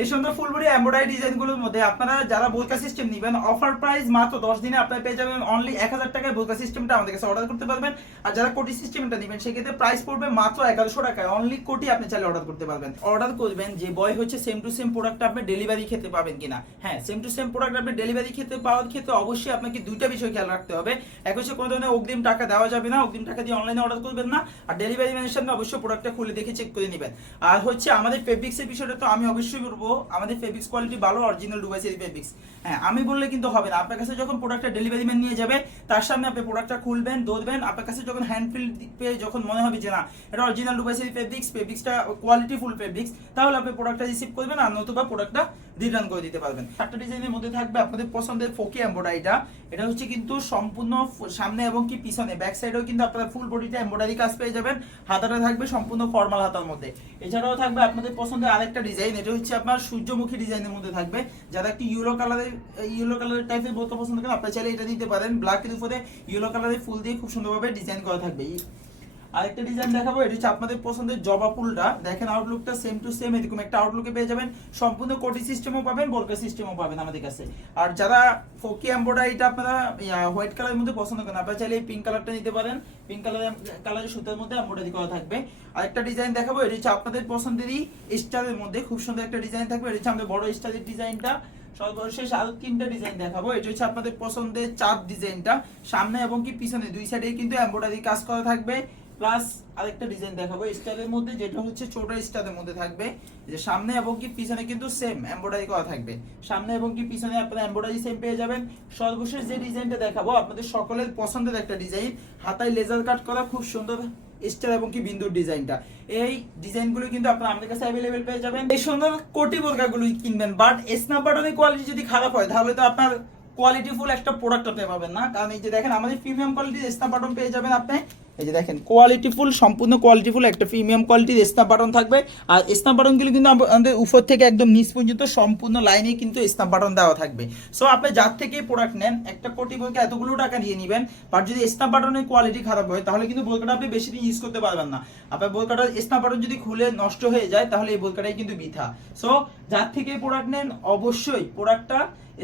এই সুন্দর ফুলবড়ি এমব্রয়ডারি ডিজাইনগুলোর মধ্যে আপনারা যারা বোলকা সিস্টেম নেবেন অফার প্রাইস মাত্র দশ দিনে আপনারা পেয়ে যাবেন অনলি এক হাজার টাকায় বোলকা সিস্টেমটা আমাদের কাছে অর্ডার করতে পারবেন। আর যারা কোটি সিস্টেমটা নেবেন, সেক্ষেত্রে প্রাইস পড়বে মাত্র এগারোশো টাকায়। অনলি কোটি আপনি চাইলে অর্ডার করতে পারবেন। অর্ডার করবেন যে বয় হচ্ছে সেম টু সেম প্রোডাক্ট আপনি ডেলিভারি খেতে পাবেন কিনা। হ্যাঁ সেম টু সেম প্রোডাক্ট আপনি ডেলিভারি খেতে পাওয়ার ক্ষেত্রে অবশ্যই আপনাকে দুইটা বিষয় খেয়াল রাখতে হবে। এক হচ্ছে কোনো ধরনের অগ্রিম টাকা দেওয়া যাবে না, অগ্রিম টাকা দিয়ে অনলাইনে অর্ডার করবেন না। আর ডেলিভারি ম্যানের সামনে অবশ্যই প্রোডাক্টটা খুলে দেখে চেক করে নেবেন। আর হচ্ছে আমাদের ফেব্রিক্সের বিষয়টা তো আমি অবশ্যই বলব আমাদের ফেব্রিক্স কোয়ালিটি ভালো অরিজিনাল ডুবাইসের ফেব্রিক্স হ্যাঁ আমি বললে কিন্তু হবে না। আপনার কাছে যখন প্রোডাক্টটা ডেলিভারি ম্যান নিয়ে যাবে, তার সামনে আপনি প্রোডাক্টটা খুলবেন, ধরবেন, আপনার কাছে যখন হ্যান্ড ফিল পেয়ে যখন মনে হবে যে না, এটা অরিজিনাল ডুবাইসের ফেব্রিক্স ফেব্রিক্সটা কোয়ালিটি ফুল ফেব্রিক্স তাহলে আপনি প্রোডাক্টটা রিসিভ করবেন আর নতুবা প্রোডাক্টটা রিটার্ন করে দিতে পারবেন। একটা ডিজাইনের মধ্যে থাকবে আপনাদের পছন্দের ফোকি এম্বয়ডারিটা এটা হচ্ছে কিন্তু সম্পূর্ণ সামনে এবং কি পিছনে ব্যাক সাইডেও কিন্তু আপনারা ফুল বডিতে এম্বয়ডারি কাজ পেয়ে যাবেন। হাতাটা থাকবে সম্পূর্ণ ফর্মাল হাতার মধ্যে। এছাড়াও থাকবে আপনাদের পছন্দের আরেকটা ডিজাইন এটা হচ্ছে আপনার সূর্যমুখী ডিজাইনের মধ্যে থাকবে। যারা একটি ইউলো কালারের ইউলো কালারের টাইপের বলতে পছন্দ করেন, আপনারা চাইলে এটা দিতে পারেন। ব্ল্যাকের উপরে ইয়েলো কালারের ফুল দিয়ে খুব সুন্দরভাবে ডিজাইন করা থাকবে। আরেকটা ডিজাইন দেখাবো, এটা হচ্ছে আপনাদের পছন্দের জবা ফুলটা। দেখেন আউটলুকটা সেম টু সেম এরকম একটা আউটলুকে পেয়ে যাবেন। সম্পূর্ণ কোটি সিস্টেমও পাবেন বলকা সিস্টেমও পাবেন আমাদের কাছে। আর যারা ফোকি এম্বয়ডারিটা আপনারা হোয়াইট কালারের মধ্যে পছন্দ করেন আপনারা চাইলে পিঙ্ক কালারটা নিতে পারেন। পিঙ্ক কালার কালারের সুতার মধ্যে এম্বয়ডারি করা থাকবে। আরেকটা ডিজাইন দেখাবো, এটা হচ্ছে আপনাদের পছন্দেরই স্টারের মধ্যে। খুব সুন্দর একটা ডিজাইন থাকবে। এটা হচ্ছে আমাদের বড় স্টারের ডিজাইনটা সর্বশেষ আরও তিনটা ডিজাইন দেখাবো। এটা হচ্ছে আপনাদের পছন্দের চার ডিজাইনটা সামনে এবং কি পিছনে, দুই সাইডে কিন্তু এমব্রয়ডারি কাজ করা থাকবে। প্লাস আরেকটা ডিজাইন দেখাবো। স্টারের মধ্যে যেটা হচ্ছে ছোট স্টারের মধ্যে থাকবে। যে সামনে এবং কি পিছনে কিন্তু সেম এমব্রয়ডারি করা থাকবে। সামনে এবং কি পিছনে আপনারা এমব্রয়ডারি সেম পেয়ে যাবেন। সর্বশেষ যে ডিজাইনটা দেখাবো, আপনাদের সকলের পছন্দের একটা ডিজাইন হাতায় লেজার কাট করা খুব সুন্দর স্টার এবং কি বিন্দুর ডিজাইনটা এই ডিজাইনগুলো কিন্তু আপনারা আমাদের কাছে অ্যাভেলেবেল পেয়ে যাবেন। এই সুন্দর কোটি বোরকাগুলো কিনবেন বাট স্ন্যাপ বাটনের কোয়ালিটি যদি খারাপ হয়, তাহলে তো আপনার কোয়ালিটি ফুল একটা প্রোডাক্ট আপনি পাবেন না। কারণ এই যে দেখেন, আমাদের প্রিমিয়াম কোয়ালিটির স্ন্যাপ বাটন পেয়ে যাবেন আপনি। এই যে দেখেন কোয়ালিটি ফুল সম্পূর্ণ কোয়ালিটি ফুল একটা প্রিমিয়াম কোয়ালিটির স্ন্যাপ বাটন থাকবে। আর স্ন্যাপ বাটনগুলো কিন্তু আমাদের উপর থেকে একদম নিচ পর্যন্ত সম্পূর্ণ লাইনে কিন্তু স্ন্যাপ বাটন দেওয়া থাকবে। সো আপনি যার থেকে প্রোডাক্ট নেন, একটা কোটি বলকে এতগুলো টাকা দিয়ে নেবেন বাট যদি স্ন্যাপ বাটনের কোয়ালিটি খারাপ হয়, তাহলে কিন্তু বোলকাটা আপনি বেশি দিন ইউজ করতে পারবেন না। আপনার বোলকাটা স্ন্যাপ বাটন যদি খুলে নষ্ট হয়ে যায়, তাহলে এই বোলকাটাই কিন্তু বৃথা। সো যার থেকে প্রোডাক্ট নেন, অবশ্যই প্রোডাক্টটা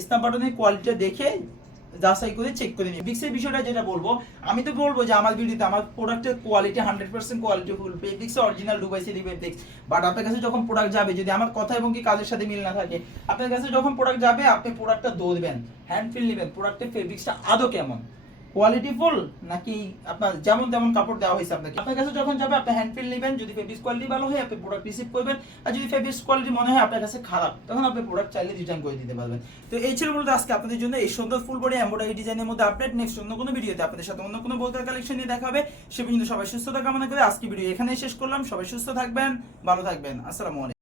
স্ন্যাপ বাটনের কোয়ালিটিটা দেখে যাচাই করে চেক করে নিই বিক্সের বিষয়টা যেটা বলব, আমি তো বলব যে আমার ভিডিওতে আমার প্রোডাক্টের quality hundred percent quality full fabrics original Dubai Seely fabrics but আপনার কাছে যখন প্রোডাক্ট যাবে, যদি আমার কথা এবং কি কাজের সাথে মিল না থাকে, আপনার কাছে যখন প্রোডাক্ট যাবে, আপনি প্রোডাক্টটা দৌড়বেন হ্যান্ড ফিল নেবেন প্রোডাক্টের ফেব্রিক্সটা আদৌ কেমন? কোয়ালিটি ফুল নাকি আপনার যেমন তেমন কাপড় দেওয়া হয়েছে আপনাকে? আপনার কাছে যখন যাবে, আপনি হ্যান্ড নেবেন, যদি ফেব্রিক্স কোয়ালিটি ভালো হয়, আপনি প্রোডাক্ট রিসিভ করবেন, আর যদি ফেব্রিক্স কোয়ালিটি মনে হয় আপনার কাছে খারাপ, তখন আপনি প্রোডাক্ট চাইলে রিটার্ন করে দিতে পারবেন। তো এই ছিল বলতে আজকে আপনাদের জন্য এই সুন্দর ফুল বডি এমব্রয়ডারি ডিজাইনের মধ্যে আপডেট নেক্সট অন্য কোনো ভিডিওতে আপনাদের সাথে অন্য কোনো বোলকার কালেকশন নিয়ে দেখা হবে। সে পর্যন্ত সবাই সুস্থতা কামনা করে আজকে ভিডিও এখানেই শেষ করলাম। সবাই সুস্থ থাকবেন, ভালো থাকবেন। আসসালামু আলাইকুম।